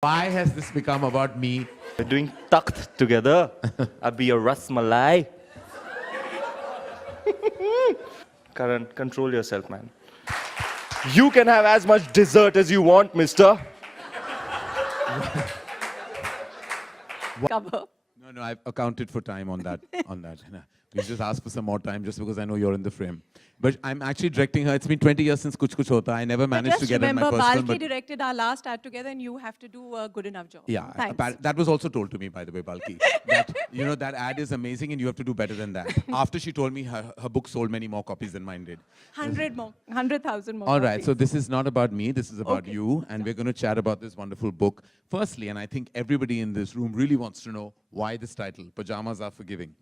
Why has this become about me? We're doing tucked together. I'll be your rasmalai. Karan, control yourself, man. You can have as much dessert as you want, mister. Cover. No, I've accounted for time on that. We just asked for some more time just because I know you're in the frame. But I'm actually directing her. It's been 20 years since Kuch Kuch Hota. I never managed to get her in my first film. Just remember, Balki directed our last ad together and you have to do a good enough job. Yeah, Thanks. that was also told to me, by the way, Balki. That, that ad is amazing and you have to do better than that. After she told me her book sold many more copies than mine did. 100,000 more All right, copies. so this is not about me, this is about you, and we're going to chat about this wonderful book. Firstly, and I think everybody in this room really wants to know why this title, Pajamas Are Forgiving.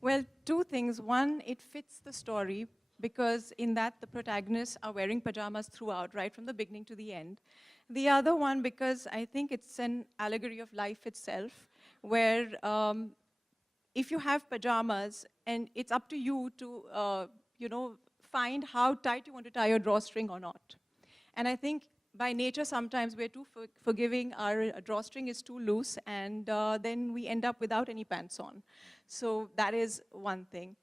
Well, two things. One, it fits the story because in that the protagonists are wearing pajamas throughout, right from the beginning to the end. The other one, because I think it's an allegory of life itself, where if you have pajamas, and it's up to you to, find how tight you want to tie your drawstring or not. And I think by nature, sometimes we're too forgiving, our drawstring is too loose, and then we end up without any pants on. So that is one thing.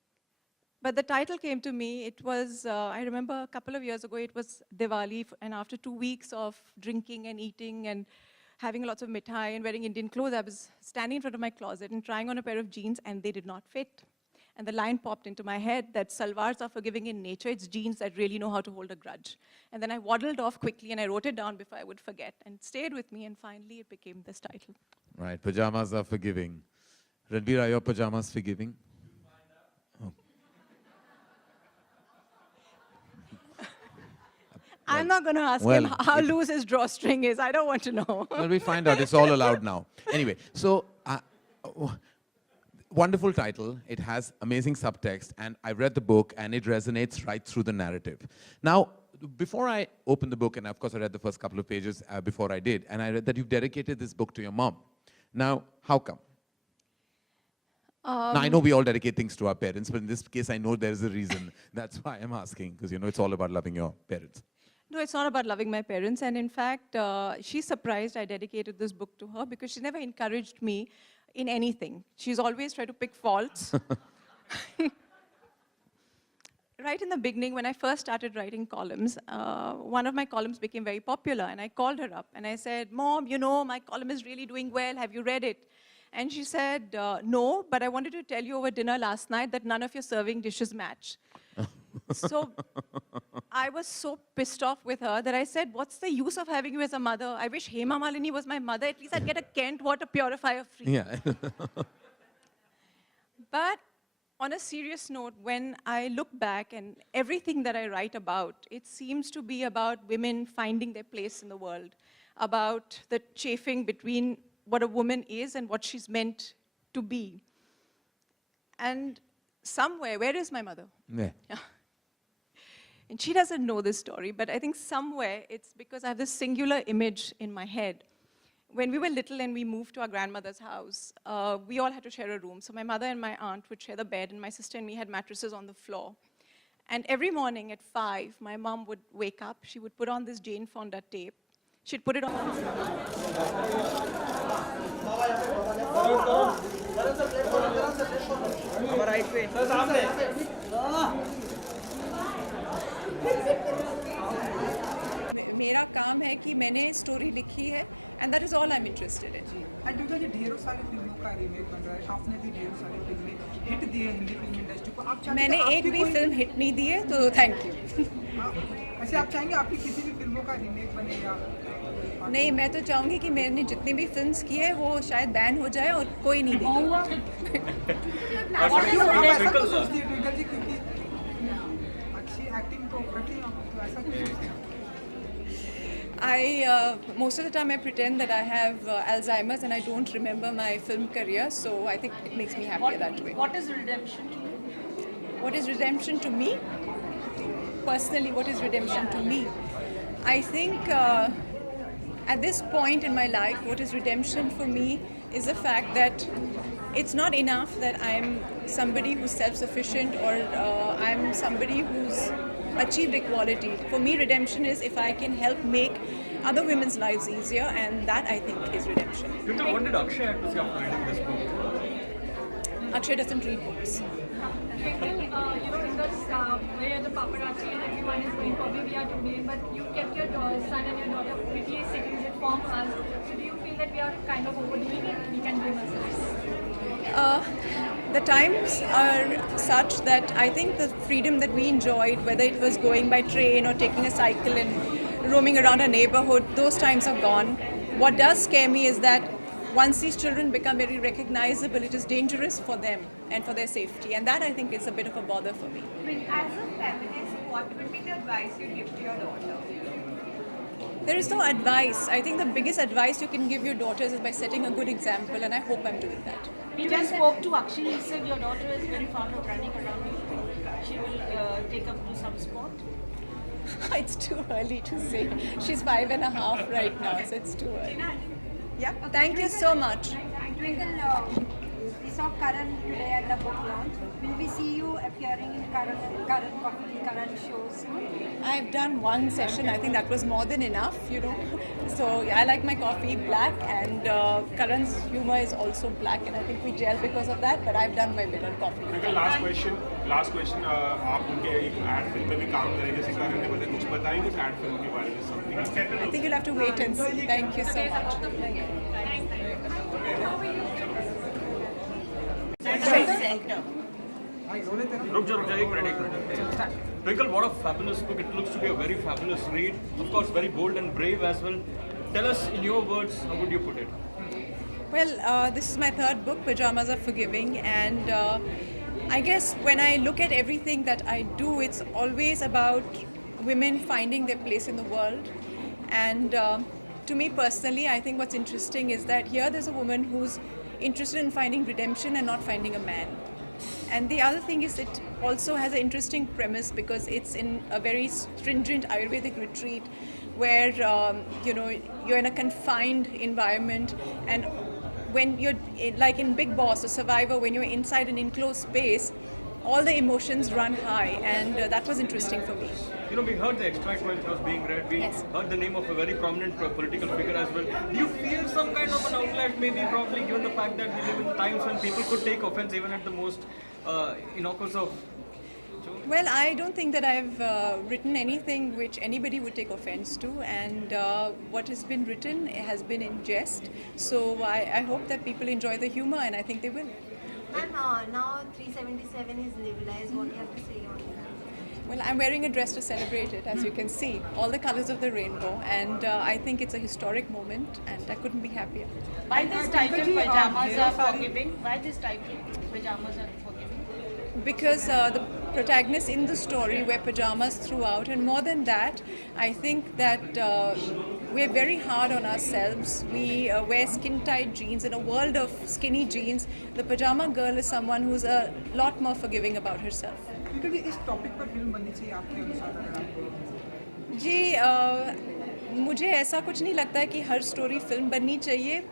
But the title came to me, it was, I remember a couple of years ago, it was Diwali, and after 2 weeks of drinking and eating and having lots of mithai and wearing Indian clothes, I was standing in front of my closet and trying on a pair of jeans, and they did not fit. And the line popped into my head that salwars are forgiving in nature, it's jeans that really know how to hold a grudge. And then I waddled off quickly and I wrote it down before I would forget, and it stayed with me, and finally it became this title. Right, pajamas are forgiving. Ranveer, are your pajamas forgiving? Oh. I'm not going to ask him how loose his drawstring is. I don't want to know. Well, we find out. It's all allowed now. Anyway, so wonderful title. It has amazing subtext, and I read the book, and it resonates right through the narrative. Now, before I opened the book, and of course I read the first couple of pages before I did, and I read that you've dedicated this book to your mom. Now, how come? Now, I know we all dedicate things to our parents, but in this case, I know there's a reason. That's why I'm asking, because, it's all about loving your parents. No, it's not about loving my parents. And in fact, she's surprised I dedicated this book to her because she never encouraged me in anything. She's always tried to pick faults. Right in the beginning, when I first started writing columns, one of my columns became very popular, and I called her up and I said, "Mom, my column is really doing well. Have you read it?" And she said, "No, but I wanted to tell you over dinner last night that none of your serving dishes match." So I was so pissed off with her that I said, "What's the use of having you as a mother? I wish Hema Malini was my mother. At least I'd get a Kent water purifier free." Yeah. But on a serious note, when I look back and everything that I write about, it seems to be about women finding their place in the world, about the chafing between what a woman is and what she's meant to be. And somewhere, where is my mother? Yeah. And she doesn't know this story, but I think somewhere it's because I have this singular image in my head. When we were little and we moved to our grandmother's house, we all had to share a room. So my mother and my aunt would share the bed, and my sister and me had mattresses on the floor. And every morning at 5, my mom would wake up. She would put on this Jane Fonda tape. She'd put it on. मेरा काम है कि मैंने story लिखी है, and that is all I'm interested in. And because ढेरों सारी फिल्मों का रीमेक बन रहा है, आपने भी ढेरों सारी फिल्में हिट दी है हिंदी फिल्म इंडस्ट्री को. आप चाहेंगे मैंने एक भी फिल्म हिट नहीं दी है, तो थैंक यू. ऐसे आप चाहेंगे आपकी किसी भी फिल्मों का रीमेक बने या? नहीं, मैं तो चाहूँगी कि मैंने जितनी भी फिल्म्स की है वो शायद बैन हो जाए और कोई नहीं देखे. आप ऐसा तो सोचती है ट्विंकल जी, क्योंकि अच्छी एक्टिंग तो करती हैं आप, तो ऐसा क्यों सोचते हैं? Most of the time I pretend that I have Alzheimer's and I don't remember my film career, so I think it makes me happier that way. What is redemption to you? What is redemption to me? Personally, what is redemption to me? I think at this point in my life, what is redemption for me is the fact that it's not enough that I'm somebody who's self-sufficient or I'm somebody who's achieved equality. For me, redemption is if I can help make other women's lives easier, and that I think is redemption. Twinkle, what did Akshay have to say after reading this book? Akshay doesn't read books. Twinkle, in this where the paparazzi and everyone is going, probably we are to blame, but you kept your son and your daughter pretty secretive from us. So do you feel that we are kind of overdoing it? We can blame ourselves. The times are such that I think the freedom that we enjoyed, whether it was going by train or taking a cycle and roaming around our neighborhood, those times are gone. What does scare me is that once these children become very recognizable, it is dangerous for them and for their safety. And that I think is a bit of a bother for me. As a feminist, what would be the advice you give to your daughter? There is no advice. I think the biggest advice you can give your daughters is by setting a good example, and I hope I'm doing that. We just spoke to Akshay. He said your daughter is very fond of running around. She will take up to some sport. It's too early to say. She's 5.5 right now, so it's too early. Yeah, thank you so much. Twinkle, we saw Karan today at the book launch. Will we see you appearing in Karan shows soon? I've done one session. I think that was more than enough, So I like my coffee black, and Karan's humor is also black, and I think we gel because of that. But I've done my bit on coffee. Twinkle, last question. आप उनके एक ad film में भी काम करेंगे जैसे करण ने बताया, कुछ बताएंगे उस ad film के बारे में something? I think you'll have to wait and see. Thank you so much. Thank you. रुक जा एक minute. Twinkle, what a fabulous book. It looks to be a very fabulous read. Of course, very bold and brave as well. Tell us in your words, how would you put it? Well, this is my third book, Pajamas Are Forgiving, and I guess when I look at everything that I do, it's always about women finding their place in the world. And to me personally, I think what's interesting is that here there's a woman who's interested in finding redemption and not finding a man. And the other thing is it also has an interesting premise because it's in a very stringent Ayurvedic retreat where you're in a confined environment, and when you're like in Big Boss or Survivor, when you're inside an enclosed space, all the emotions run high, and that was interesting for me. We heard the extract while it was being read. We heard the name of a very prominent political figure as well. Do you feel some kind of an outlet, maybe probably given the fact that we live in times when people could take offense even at the most innocuous of... Well, I don't think that I've written anything which anybody would take offense to, and what has been written has been in jest. So I hope that people enjoy the humor, and I think they will. And now 377 is legalized. What do you have to say on that? Well, I'm wearing a dress to celebrate it, as you can see, all the colors of the rainbow, and I think it's a historic moment, and I couldn't be happier. Why this title, Pajamas Are Forgiving? Why this title, Pajamas Are Forgiving? Because the protagonists in the story wear pajamas throughout, and more than that, I think that we're very hard on ourselves. We wear skin-tight jeans. In a world of skinny jeans, the pajama girl is someone who's a lot more forgiving about herself. क्योंकि इस topic पर film बननी चाहिए आपके अनुसार अगर आपको जी मुझे ऐसा कुछ नहीं लगता है कि हर स्टोरी फिल्म बननी चाहिए.